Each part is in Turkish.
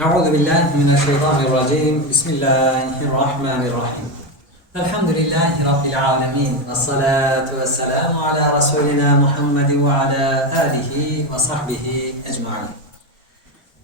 Euzu billahi mineşşeytanirracim. Bismillahirrahmanirrahim. Elhamdülillahi rabbil alamin. Ves salatu ves selam ala resulina Muhammed ve ala alihi ve sahbihi ecmaîn.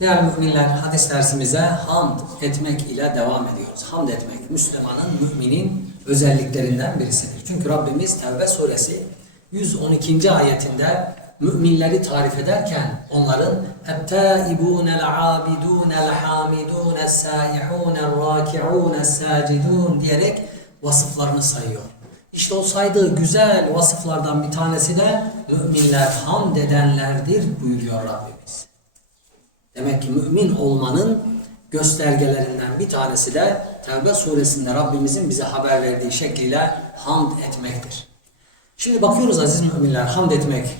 Değerli müminler, hadis dersimize hamd etmek ile devam ediyoruz. Hamd etmek Müslümanın, müminin özelliklerinden birisidir. Çünkü Rabbimiz Tevbe suresi 112. ayetinde müminleri tarif ederken onların اَتَّائِبُونَ الْعَابِدُونَ الْحَامِدُونَ السَّائِحُونَ الرَّاكِعُونَ السَّاجِدُونَ diyerek vasıflarını sayıyor. İşte o saydığı güzel vasıflardan bir tanesi de müminler hamd edenlerdir buyuruyor Rabbimiz. Demek ki mümin olmanın göstergelerinden bir tanesi de Tevbe suresinde Rabbimizin bize haber verdiği şekliyle hamd etmektir. Şimdi bakıyoruz aziz müminler hamd etmek.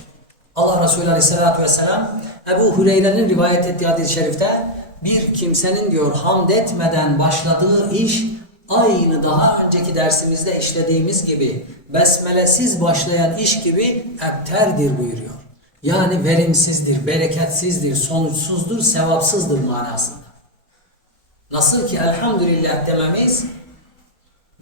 Allah Resulü Aleyhisselatü Vesselam Ebu Hureyre'nin rivayet ettiği hadis-i şerifte bir kimsenin diyor hamd etmeden başladığı iş aynı daha önceki dersimizde işlediğimiz gibi besmelesiz başlayan iş gibi ebterdir buyuruyor. Yani verimsizdir, bereketsizdir, sonuçsuzdur, sevapsızdır manasında. Nasıl ki elhamdülillah dememiz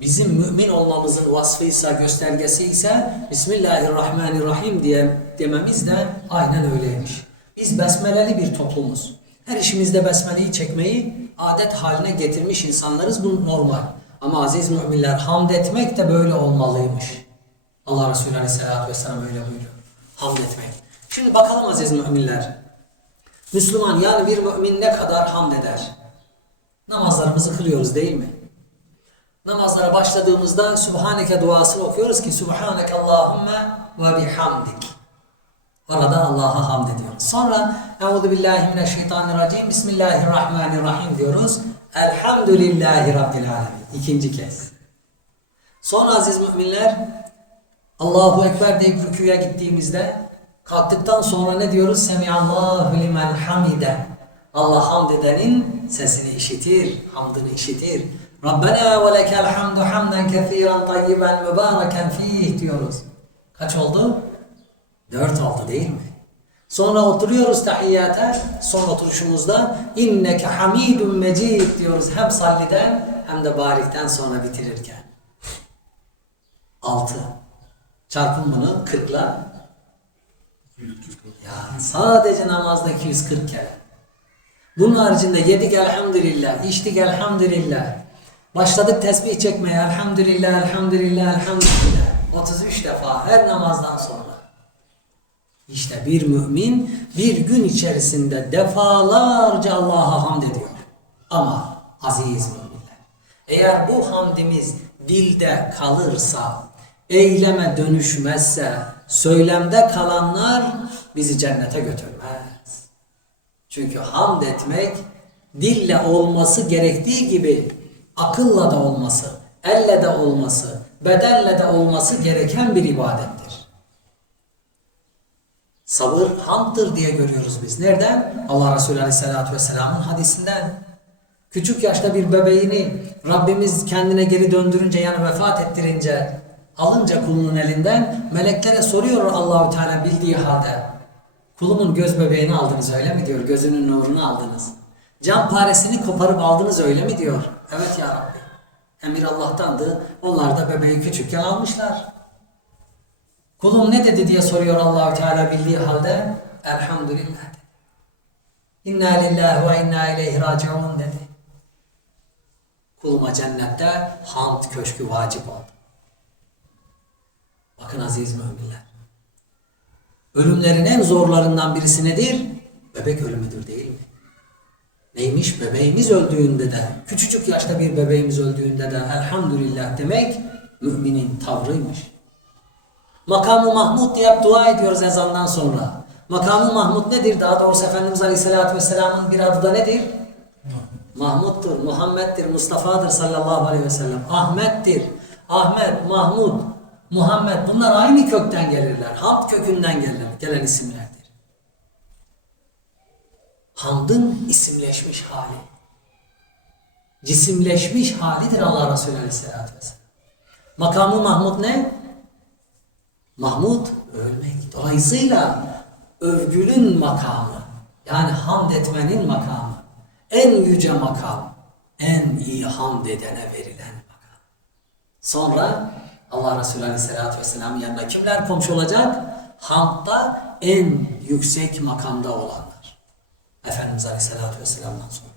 bizim mümin olmamızın vasfıysa, göstergesi ise Bismillahirrahmanirrahim diye dememiz de aynen öyleymiş. Biz besmeleli bir toplumuz. Her işimizde besmeleyi çekmeyi adet haline getirmiş insanlarız. Bu normal. Ama aziz müminler hamd etmek de böyle olmalıymış. Allah Resulü Aleyhisselatü Vesselam öyle buyuruyor. Hamd etmek. Şimdi bakalım aziz müminler. Müslüman yani bir mümin ne kadar hamd eder? Namazlarımızı kılıyoruz değil mi? Namazlara başladığımızda Subhaneke duasını okuyoruz ki Subhaneke Allahümme ve bihamdik. Orada Allah'a hamd ediyoruz. Sonra Euzu billahi mineşşeytanirracim. Bismillahirrahmanirrahim diyoruz. Elhamdülillahi rabbil alamin. İkinci kez. Sonra aziz müminler Allahu ekber deyip rüküye gittiğimizde kalktıktan sonra ne diyoruz? Semiallahu limen hamide. Allah hamd edenin sesini işitir, hamdını işitir. Rabbena ve lekel hamdu hamden kethiren tayyiben mübareken fih diyoruz. Kaç oldu? Dört oldu değil mi? Sonra oturuyoruz tahiyyata. Son oturuşumuzda inneke hamidun mecid diyoruz. Hem salliden hem de barikten sonra bitirirken. Altı. Çarpın bunu kırkla. Ya sadece namazda 240 kere. Bunun haricinde yedik elhamdülillah, içtik elhamdülillah. Başladık tesbih çekmeye elhamdülillah, elhamdülillah, elhamdülillah. 33 defa her namazdan sonra. İşte bir mümin bir gün içerisinde defalarca Allah'a hamd ediyor. Ama aziz müminler, eğer bu hamdimiz dilde kalırsa, eyleme dönüşmezse, söylemde kalanlar bizi cennete götürmez. Çünkü hamd etmek dille olması gerektiği gibi akılla da olması, elle de olması, bedenle de olması gereken bir ibadettir. Sabır hamdır diye görüyoruz biz. Nereden? Allah Resulü Aleyhisselatü Vesselam'ın hadisinden. Küçük yaşta bir bebeğini Rabbimiz kendine geri döndürünce yani vefat ettirince alınca kulunun elinden meleklere soruyor Allahü Teala bildiği halde. Kulumun göz bebeğini aldınız öyle mi diyor? Gözünün nurunu aldınız. Can paresini koparıp aldınız öyle mi diyor? Evet ya Rabbi. Emir Allah'tandı. Onlar da bebeği küçükken almışlar. Kulum ne dedi diye soruyor Allahü Teala bildiği halde. Elhamdülillah dedi. İnna lillahi ve inna ileyhi raciun dedi. Kuluma cennette hamd köşkü vacip oldu. Bakın aziz müminler. Ölümlerin en zorlarından birisi nedir? Bebek ölümüdür değil mi? Neymiş? Bebeğimiz öldüğünde de, küçücük yaşta bir bebeğimiz öldüğünde de elhamdülillah demek müminin tavrıymış. Makamı Mahmud diye dua ediyoruz ezandan sonra. Makamı Mahmud nedir? Daha doğrusu Efendimiz Aleyhisselatü Vesselam'ın bir adı da nedir? Mahmud'dur, Muhammed'dir, Mustafa'dır sallallahu aleyhi ve sellem. Ahmet'tir. Ahmet, Mahmud, Muhammed bunlar aynı kökten gelirler. Hamd kökünden gelirler, gelen isimlerdir. Hamdın isimleşmiş hali. Cisimleşmiş halidir Allah Resulü Aleyhisselatü Vesselam. Makamı Mahmud ne? Mahmud ölmek. Dolayısıyla övgülün makamı. Yani hamd etmenin makamı. En yüce makam, en iyi hamd edene verilen makam. Sonra Allah Resulü Aleyhisselatü Vesselam'ın yanına kimler komşu olacak? Hamdda en yüksek makamda olanlar. Efendimiz Aleyhisselatü Vesselam'dan sonra.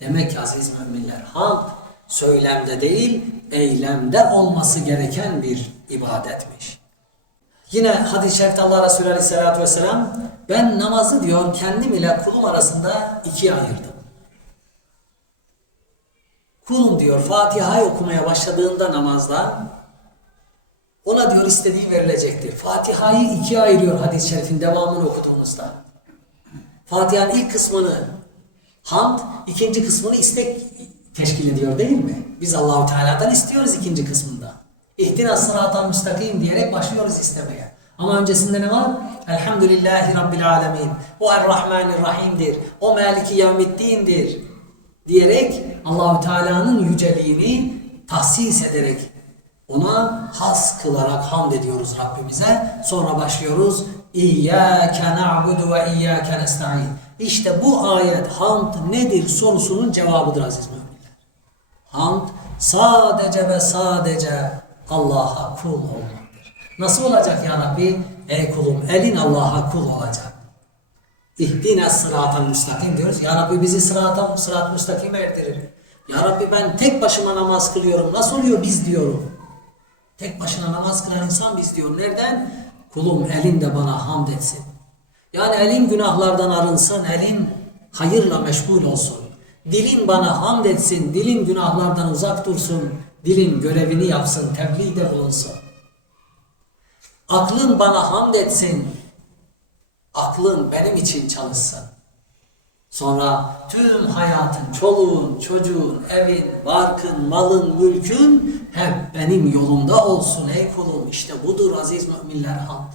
Demek ki aziz müminler hamd söylemde değil eylemde olması gereken bir ibadetmiş. Yine hadis-i şerifte Allah Resulü Aleyhisselatü Vesselam ben namazı diyor kendim ile kulum arasında ikiye ayırdım. Kulum diyor Fatiha'yı okumaya başladığında namazda ona diyor istediği verilecektir. Fatiha'yı ikiye ayırıyor hadis-i şerifin devamını okuduğumuzda. Fatiha'nın ilk kısmını hamd, ikinci kısmını istek teşkil ediyor değil mi? Biz Allahu Teala'dan istiyoruz ikinci kısmında. İhdina sıratal müstakim diyerek başlıyoruz istemeye. Ama öncesinde ne var? Elhamdülillahi Rabbil alemin. O Errahmanirrahim'dir. O Maliki Yevmiddin'dir. Diyerek Allahu Teala'nın yüceliğini tahsis ederek ona has kılarak hamd ediyoruz Rabbimize. Sonra başlıyoruz. İyyâke na'budu ve iyyâke nesta'in. İşte bu ayet hamd nedir sorusunun cevabıdır aziz müminler. Hamd sadece ve sadece Allah'a kul olmaktır. Nasıl olacak ya Rabbi? Ey kulum elin Allah'a kul olacak. İhdine sıratal müstakim diyoruz. Ya Rabbi bizi sırata, sırat müstakime erdirir. Ya Rabbi ben tek başıma namaz kılıyorum. Nasıl oluyor biz diyorum. Tek başına namaz kılan insan biz diyor. Nereden? Kulum elin de bana hamd etsin. Yani elin günahlardan arınsın, elin hayırla meşgul olsun. Dilin bana hamd etsin, dilin günahlardan uzak dursun, dilin görevini yapsın, tebliğde bulunsun. Aklın bana hamd etsin, aklın benim için çalışsın. Sonra tüm hayatın, çoluğun, çocuğun, evin, barkın, malın, mülkün hep benim yolumda olsun ey kulum. İşte budur aziz müminler hamd.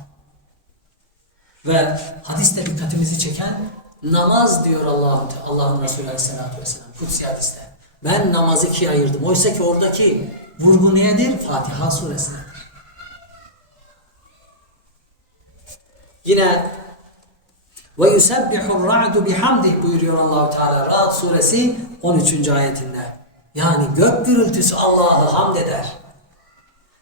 Ve hadiste dikkatimizi çeken namaz diyor Allah Allah'ın Resulü Aleyhisselatü Vesselam kutsi hadiste. Ben namazı ikiye ayırdım. Oysa ki oradaki vurgu nedir? Fatiha suresidir. Yine ve yusebbihu ra'du bihamdih buyuruyor Allahu Teala Ra'd suresi 13. ayetinde. Yani gök gürültüsü Allah'ı hamd eder.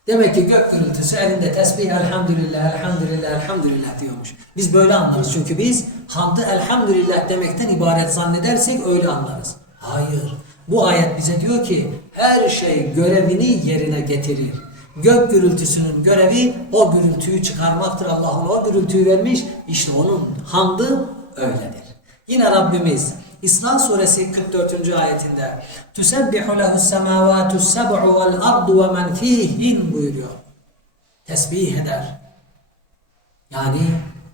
Demek ki gök gürültüsü elinde tesbih elhamdülillah elhamdülillah elhamdülillah diyormuş. Biz böyle anlarız çünkü biz hamdı elhamdülillah demekten ibaret zannedersek öyle anlarız. Hayır. Bu ayet bize diyor ki her şey görevini yerine getirir. Gök gürültüsünün görevi o gürültüyü çıkarmaktır. Allah ona o gürültüyü vermiş. İşte onun hamdı öyledir. Yine Rabbimiz İsra suresi 44. ayetinde Tüsebbihu lehu semavatu seb'u vel ardu ve men fihin buyuruyor. Tesbih eder. Yani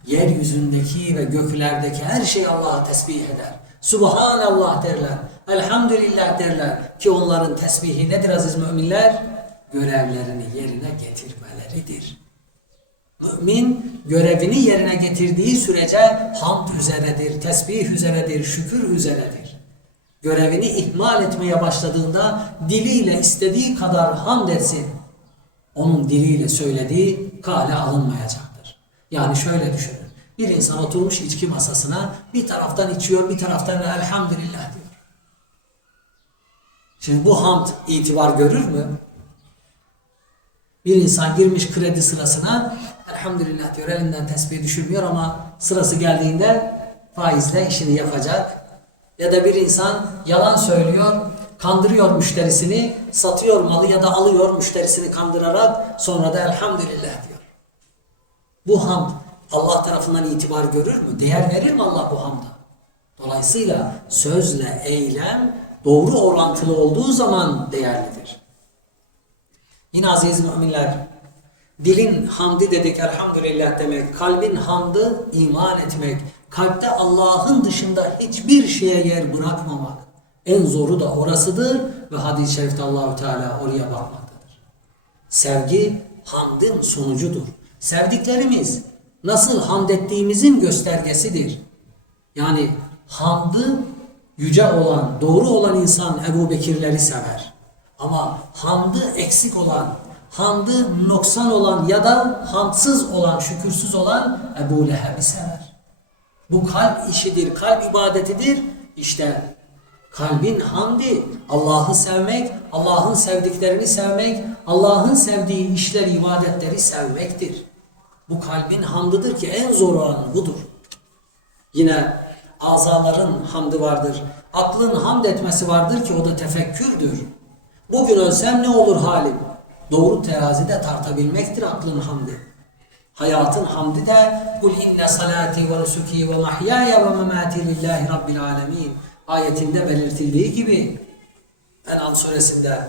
yeryüzündeki ve göklerdeki her şey Allah'a tesbih eder. Subhanallah derler. Elhamdülillah derler. Ki onların tesbihi nedir aziz müminler? Görevlerini yerine getirmeleridir. Mümin görevini yerine getirdiği sürece hamd üzeredir, tesbih üzeredir, şükür üzeredir. Görevini ihmal etmeye başladığında diliyle istediği kadar hamd etsin. Onun diliyle söylediği kale alınmayacaktır. Yani şöyle düşünün. Bir insan oturmuş içki masasına bir taraftan içiyor bir taraftan elhamdülillah diyor. Şimdi bu hamd itibar görür mü? Bir insan girmiş kredi sırasına elhamdülillah diyor elinden tesbih düşürmüyor ama sırası geldiğinde faizle işini yapacak. Ya da bir insan yalan söylüyor, kandırıyor müşterisini, satıyor malı ya da alıyor müşterisini kandırarak sonra da elhamdülillah diyor. Bu hamd Allah tarafından itibar görür mü? Değer verir mi Allah bu hamda? Dolayısıyla sözle eylem doğru orantılı olduğu zaman değerlidir. Yine aziz müminler, dilin hamdi dedik elhamdülillah demek, kalbin hamdı iman etmek, kalpte Allah'ın dışında hiçbir şeye yer bırakmamak. En zoru da orasıdır ve hadis-i şerifte Allahu Teala oraya bakmaktadır. Sevgi hamdin sonucudur. Sevdiklerimiz nasıl hamd ettiğimizin göstergesidir. Yani hamdı yüce olan, doğru olan insan Ebu Bekirleri sever. Ama hamdı eksik olan, hamdı noksan olan ya da hamdsız olan, şükürsüz olan Ebu Leheb'i sever. Bu kalp işidir, kalp ibadetidir. İşte Kalbin hamdi, Allah'ı sevmek, Allah'ın sevdiklerini sevmek, Allah'ın sevdiği işler, ibadetleri sevmektir. Bu kalbin hamdıdır ki en zor olanı budur. Yine azaların hamdı vardır. Aklın hamd etmesi vardır ki o da tefekkürdür. Bugün ölsem ne olur halim? Doğru terazide tartabilmektir aklın hamdi. Hayatın hamdi de kul inne salati ve nusuki ve mahyaya ve memati lillahi rabbil alemin ayetinde belirtildiği gibi En'am suresinde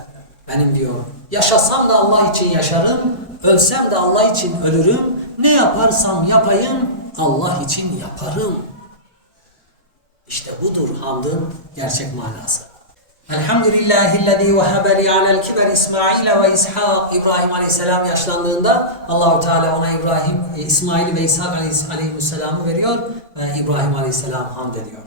benim diyor yaşasam da Allah için yaşarım ölsem de Allah için ölürüm ne yaparsam yapayım Allah için yaparım. İşte budur hamdın gerçek manası. Elhamdülillahillezî vehebe li alel kiber İsmail ve İshak İbrahim Aleyhisselam yaşlandığında Allahu Teala ona İbrahim, e, İsmail ve İshak Aleyhisselam'ı veriyor ve İbrahim Aleyhisselam hamd ediyor.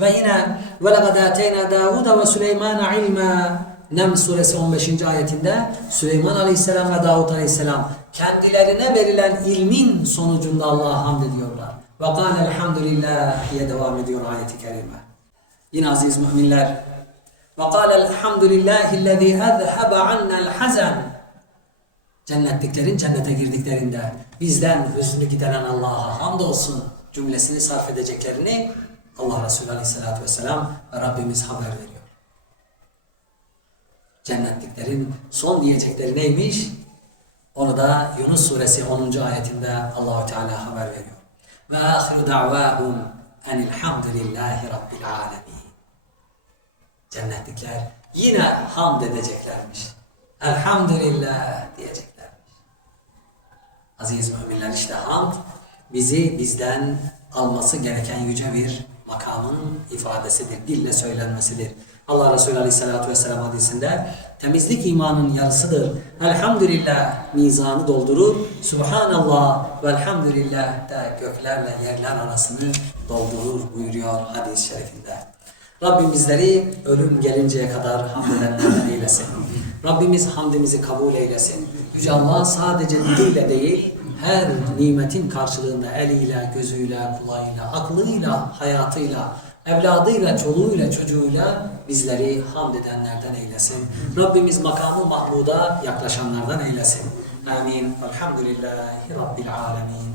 Ve yine ve lekad ateyna Davud ve Süleyman ilma Nem suresi 15. ayetinde Süleyman Aleyhisselam ve Davud Aleyhisselam kendilerine verilen ilmin sonucunda Allah'a hamd ediyorlar. Ve kâne elhamdülillah diye devam ediyor ayeti kerime. Yine aziz müminler ve kâle elhamdülillahillezî ezhebe annel hazen Cennetliklerin cennete girdiklerinde bizden hüznü gideren Allah'a hamdolsun cümlesini sarf edeceklerini Allah Resulü Aleyhisselatü Vesselam ve Rabbimiz haber veriyor. Cennetliklerin son diyecekleri neymiş? Onu da Yunus suresi 10. ayetinde Allahu Teala haber veriyor. Ve ahiru da'vahum enilhamdülillahi rabbil alemin. Cennetlikler yine hamd edeceklermiş. Elhamdülillah diyeceklermiş. Aziz müminler işte hamd bizi bizden alması gereken yüce bir makamın ifadesidir. Dille söylenmesidir. Allah Resulü Aleyhisselatü Vesselam hadisinde temizlik imanın yarısıdır. Elhamdülillah mizanı doldurur. Subhanallah ve elhamdülillah da göklerle yerler arasını doldurur buyuruyor hadis-i şerifinde. Rabbim bizleri ölüm gelinceye kadar hamd edenlerden eylesin. Rabbimiz hamdimizi kabul eylesin. Yüce Allah sadece diliyle değil, her nimetin karşılığında eliyle, gözüyle, kulağıyla, aklıyla, hayatıyla, evladıyla, çoluğuyla, çocuğuyla bizleri hamd edenlerden eylesin. Rabbimiz makamı Mahmud'a yaklaşanlardan eylesin. Amin. Elhamdülillahi Rabbil alemin.